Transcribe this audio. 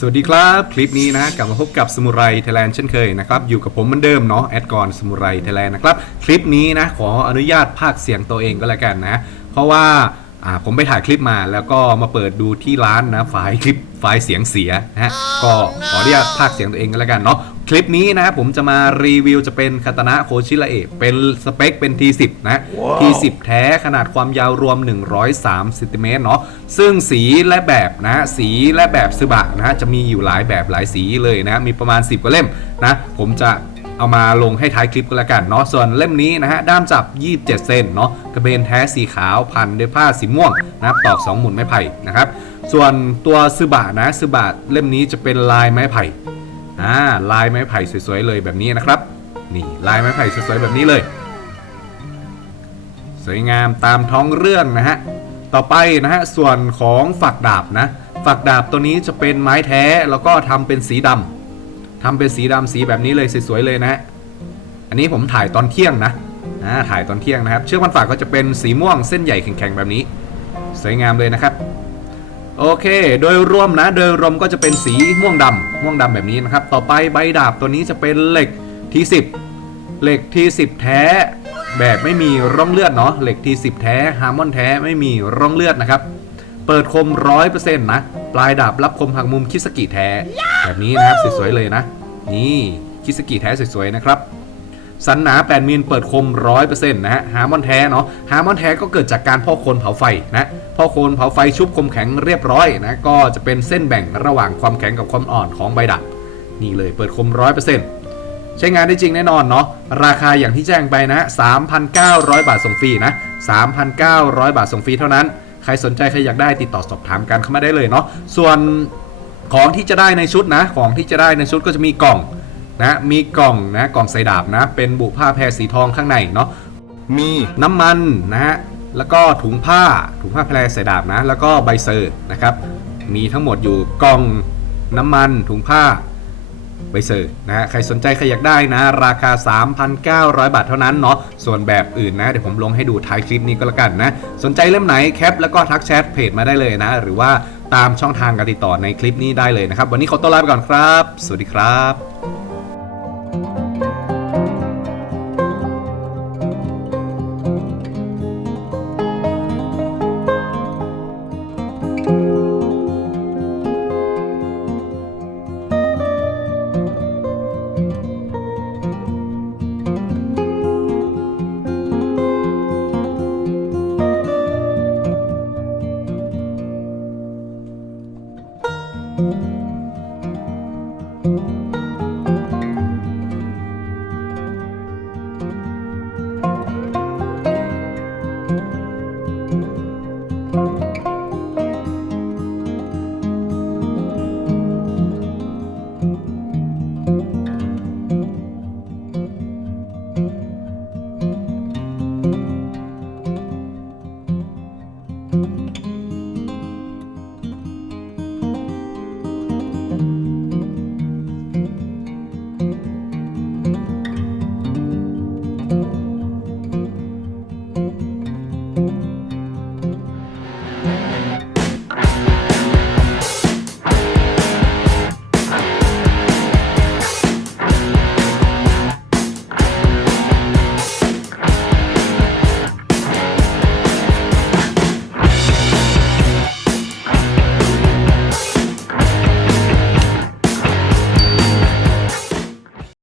สวัสดีครับ คลิปนี้นะกลับมาพบกับสมุไรไทยแลนด์เช่นเคยนะครับ อยู่กับผมเหมือนเดิมเนาะแอดกอนสมุไรไทยแลนด์นะครับ คลิปนี้นะ ขออนุญาตภาคเสียงตัวเองก็แล้วกันนะ เพราะว่า อ่าผมไปถ่ายคลิปมาแล้วก็มาเปิดดูที่ร้านนะไฟล์คลิปไฟล์เสียงเสียนะฮะก็ขออนุญาตภาคเสียงตัวเองก็แล้วกันเนาะคลิปนี้นะผมจะมารีวิวจะเป็นคาตานะโคชิระเอะเป็นสเปคเป็น T10 นะ T10 แท้ขนาดความยาวรวม 103ซนติเมตรเนาะซึ่งสีและแบบนะสีและแบบซึบะนะจะมีอยู่หลายแบบหลายสีเลยนะ มีประมาณ 10กว่าเล่มนะ ผมจะ เอามาลงให้ท้ายคลิปก็แล้วกันเนาะส่วนเล่มนี้นะฮะด้ามจับ 27 เซนเนาะกระเบนแท้สีขาวพันด้วยผ้าสีม่วงนะครับตอก 2 หมุนไม้ไผ่นะครับส่วนตัวซึบะนะซึบะเล่มนี้จะเป็นลายไม้ไผ่อ่าลายไม้ไผ่สวยๆเลยแบบนี้นะครับนี่ลายไม้ไผ่สวยๆแบบนี้เลย สวยงามตามท้องเรื่องนะฮะต่อไปนะฮะส่วนของฝักดาบนะฝักดาบตัวนี้จะเป็นไม้แท้แล้วก็ทำเป็นสีดำ ทำเป็นสีดำสีแบบนี้เลยสวยๆเลยนะฮะอันนี้ผมถ่ายตอนเที่ยงนะอ่าถ่ายตอนเที่ยงนะครับ เชือกพันฝากก็จะเป็นสีม่วงเส้นใหญ่แข็งๆแบบนี้ สวยงามเลยนะครับ โอเค โดยรวมนะ โดยรวมก็จะเป็นสีม่วงดำม่วงดำแบบนี้นะครับ ต่อไปใบดาบตัวนี้จะเป็นเหล็กที่10เหล็กที่10แท้แบบไม่มีร่องเลือดเนาะเหล็กที่10แท้ฮาร์มอนแท้ไม่มีร่องเลือดนะครับ เปิดคม100%นะ ลายดาบรับคมหักมุมคิสกิแท้ แบบนี้นะครับสวยๆเลยนะ นี่คิสกิแท้สวยๆนะครับสันหนา8มิลเปิดคม100%นะฮะฮาร์มอนแท้เนาะฮาร์มอนแท้ก็เกิดจากการพ่อกโคนเผาไฟนะพ่อกโคนเผาไฟชุบคมแข็งเรียบร้อยนะก็จะเป็นเส้นแบ่งระหว่างความแข็งกับความอ่อนของใบดับนี่เลยเปิดคม100%ใช้งานได้จริงแน่นอนเนาะราคาอย่างที่แจ้งไปนะ 3,900 บาทส่งฟรีนะ 3,900 บาทส่งฟรีเท่านั้น ใครสนใจใครอยากได้ติดต่อสอบถามกันเข้ามาได้เลยเนาะส่วนของที่จะได้ในชุดนะ ของที่จะได้ในชุดก็จะมีกล่องนะมีกล่องนะกล่องใส่ดาบนะ เป็นบุผ้าแพรสีทองข้างในเนาะมีน้ำมันนะฮะแล้วก็ถุงผ้าถุงผ้าแพรใส่ดาบนะ แล้วก็ใบเซอร์นะครับ มีทั้งหมดอยู่กล่องน้ำมันถุงผ้า ใบเซอร์นะฮะใครสนใจใครอยากได้นะ ราคา 3,900 บาทเท่านั้นเนาะส่วนแบบอื่นนะ เดี๋ยวผมลงให้ดูท้ายคลิปนี้ก็แล้วกันนะ สนใจเล่มไหนแคปแล้วก็ทักแชทเพจมาได้เลยนะ หรือว่าตามช่องทางการติดต่อในคลิปนี้ได้เลยนะครับ วันนี้ขอตัวลาไปก่อนครับ สวัสดีครับ